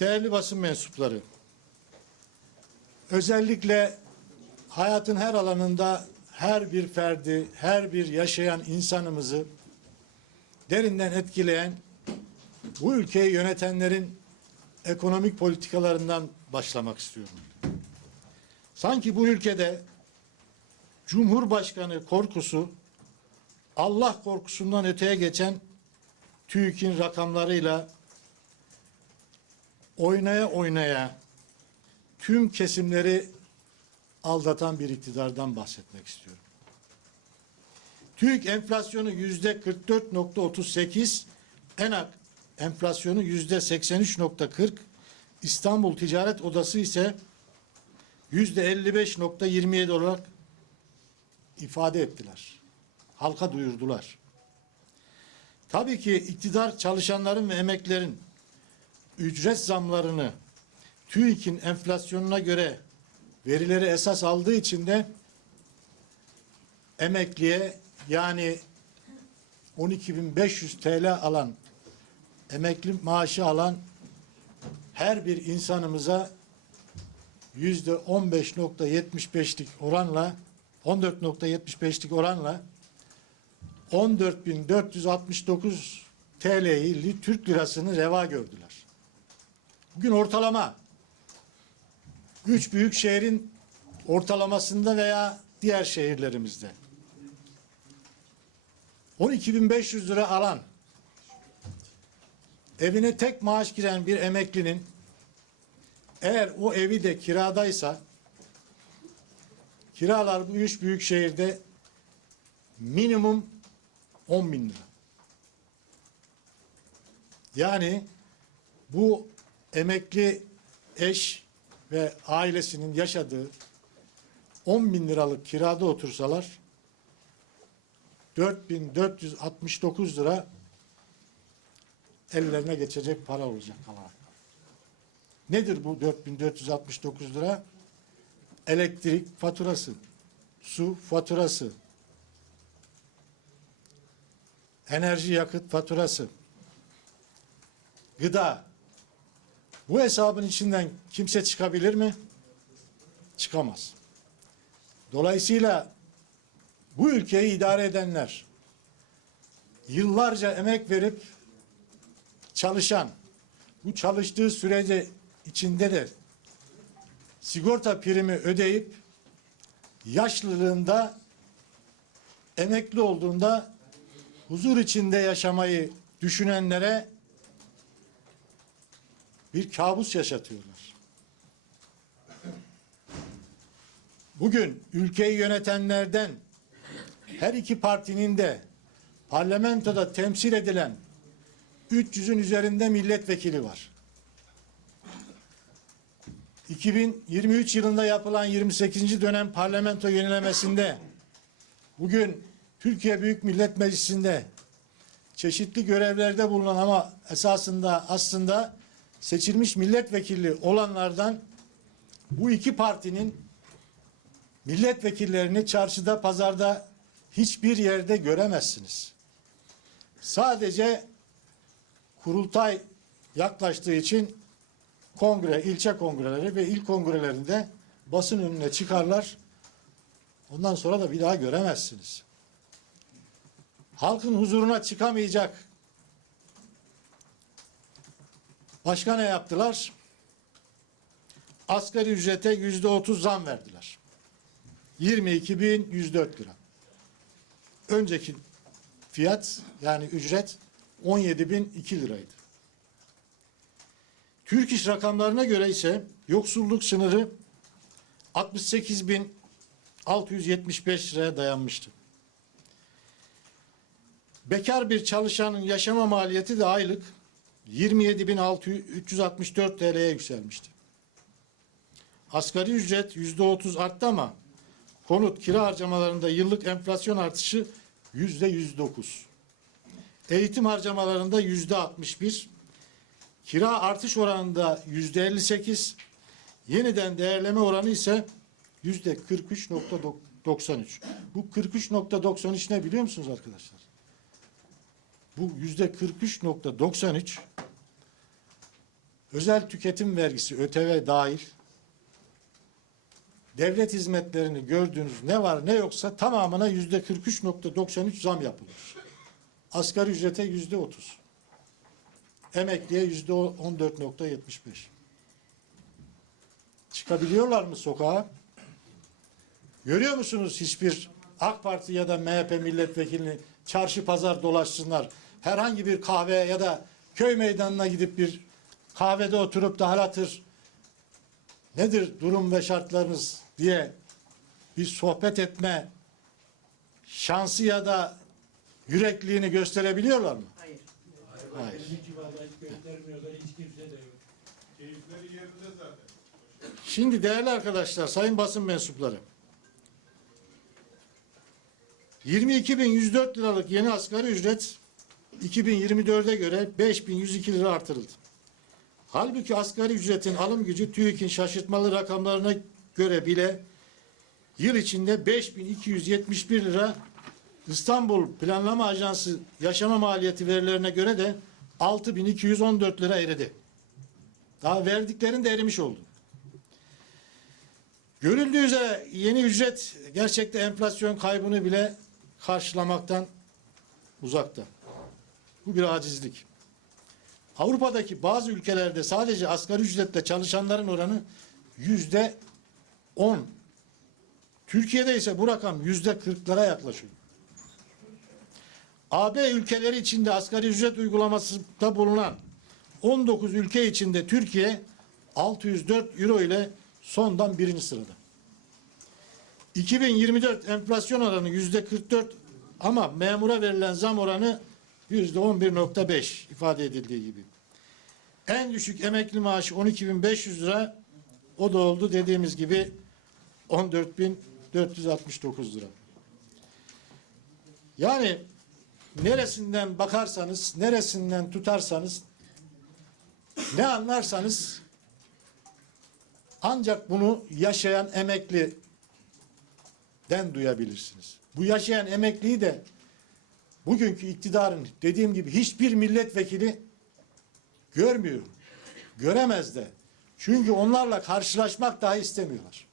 değerli basın mensupları, özellikle hayatın her alanında her bir ferdi, her bir yaşayan insanımızı derinden etkileyen bu ülkeyi yönetenlerin ekonomik politikalarından başlamak istiyorum. Sanki bu ülkede Cumhurbaşkanı korkusu Allah korkusundan öteye geçen TÜİK'in rakamlarıyla oynaya oynaya tüm kesimleri aldatan bir iktidardan bahsetmek istiyorum. TÜİK enflasyonu yüzde 44.38, ENAK enflasyonu yüzde 83.40, İstanbul Ticaret Odası ise yüzde 55.27 olarak ifade ettiler. Halka duyurdular. Tabii ki iktidar çalışanların ve emeklerin ücret zamlarını TÜİK'in enflasyonuna göre verileri esas aldığı için de emekliye yani 12.500 TL alan emekli maaşı alan her bir insanımıza yüzde 15.75'lik oranla 14.75'lik oranla 14.469 TL'yi Türk lirasını reva gördüler. Bugün ortalama üç büyük şehrin ortalamasında veya diğer şehirlerimizde 12.500 lira alan evine tek maaş giren bir emeklinin eğer o evi de kiradaysa kiralar bu üç büyük şehirde minimum 10 bin lira. Yani bu emekli eş ve ailesinin yaşadığı 10 bin liralık kirada otursalar 4469 lira ellerine geçecek para olacak kalarak. Nedir bu 4469 lira? Elektrik faturası, su faturası, enerji yakıt faturası, gıda. Bu hesabın içinden kimse çıkabilir mi? Çıkamaz. Dolayısıyla bu ülkeyi idare edenler yıllarca emek verip çalışan, bu çalıştığı sürece içinde de sigorta primi ödeyip yaşlılığında emekli olduğunda huzur içinde yaşamayı düşünenlere bir kabus yaşatıyorlar. Bugün ülkeyi yönetenlerden her iki partinin de parlamentoda temsil edilen 300'ün üzerinde milletvekili var. 2023 yılında yapılan 28. dönem parlamento yenilemesinde bugün Türkiye Büyük Millet Meclisi'nde çeşitli görevlerde bulunan ama esasında aslında seçilmiş milletvekili olanlardan bu iki partinin milletvekillerini çarşıda, pazarda hiçbir yerde göremezsiniz. Sadece kurultay yaklaştığı için kongre, ilçe kongreleri ve il kongrelerinde basın önüne çıkarlar. Ondan sonra da bir daha göremezsiniz. Halkın huzuruna çıkamayacak. Başka ne yaptılar? Asgari ücrete yüzde otuz zam verdiler. 22.104 lira. Önceki fiyat yani ücret 17.002 liraydı. Türk İş rakamlarına göre ise yoksulluk sınırı 68.675 liraya dayanmıştı. Bekar bir çalışanın yaşama maliyeti de aylık 27.364 TL'ye yükselmişti. Asgari ücret yüzde otuz arttı ama konut kira harcamalarında yıllık enflasyon artışı yüzde yüz dokuz. Eğitim harcamalarında yüzde altmış bir. Kira artış oranında yüzde elli sekiz. Yeniden değerleme oranı ise yüzde kırk üç nokta doksan üç. Bu kırk üç nokta doksan üç ne biliyor musunuz arkadaşlar? Bu yüzde kırk üç nokta doksan üç özel tüketim vergisi ÖTV dahil devlet hizmetlerini gördüğünüz ne var ne yoksa tamamına yüzde 43.93 zam yapılmış. Asgari ücrete yüzde 30. Emekliye yüzde 14.75. Çıkabiliyorlar mı sokağa? Görüyor musunuz hiçbir AK Parti ya da MHP milletvekilini çarşı pazar dolaşsınlar. Herhangi bir kahve ya da köy meydanına gidip bir kahvede oturup da hal hatır nedir durum ve şartlarınız diye bir sohbet etme şansı ya da yürekliğini gösterebiliyorlar mı? Hayır. Hayır. Hiç vallahi göstermiyorlar, hiç kimse de yok. Keyifleri yerinde zaten. Şimdi değerli arkadaşlar, sayın basın mensupları. 22.104 liralık yeni asgari ücret 2024'e göre 5.102 lira artırıldı. Halbuki asgari ücretin alım gücü TÜİK'in şaşırtmalı rakamlarına göre bile yıl içinde 5271 lira İstanbul Planlama Ajansı yaşama maliyeti verilerine göre de 6214 lira eridi. Daha verdiklerin de erimiş oldu. Görüldüğü üzere yeni ücret gerçekte enflasyon kaybını bile karşılamaktan uzakta. Bu bir acizlik. Avrupa'daki bazı ülkelerde sadece asgari ücretle çalışanların oranı yüzde on. Türkiye'de ise bu rakam yüzde kırklara yaklaşıyor. AB ülkeleri içinde asgari ücret uygulamasında bulunan 19 ülke içinde Türkiye 604 euro ile sondan birinci sırada. 2024 enflasyon oranı yüzde 44 ama memura verilen zam oranı yüzde 11.5 ifade edildiği gibi. En düşük emekli maaşı 12.500 lira o da oldu dediğimiz gibi 14.469 lira. Yani neresinden bakarsanız, neresinden tutarsanız, ne anlarsanız ancak bunu yaşayan emekli den duyabilirsiniz. Bu yaşayan emekliyi de bugünkü iktidarın dediğim gibi hiçbir milletvekili görmüyor. Göremez de. Çünkü onlarla karşılaşmak dahi istemiyorlar.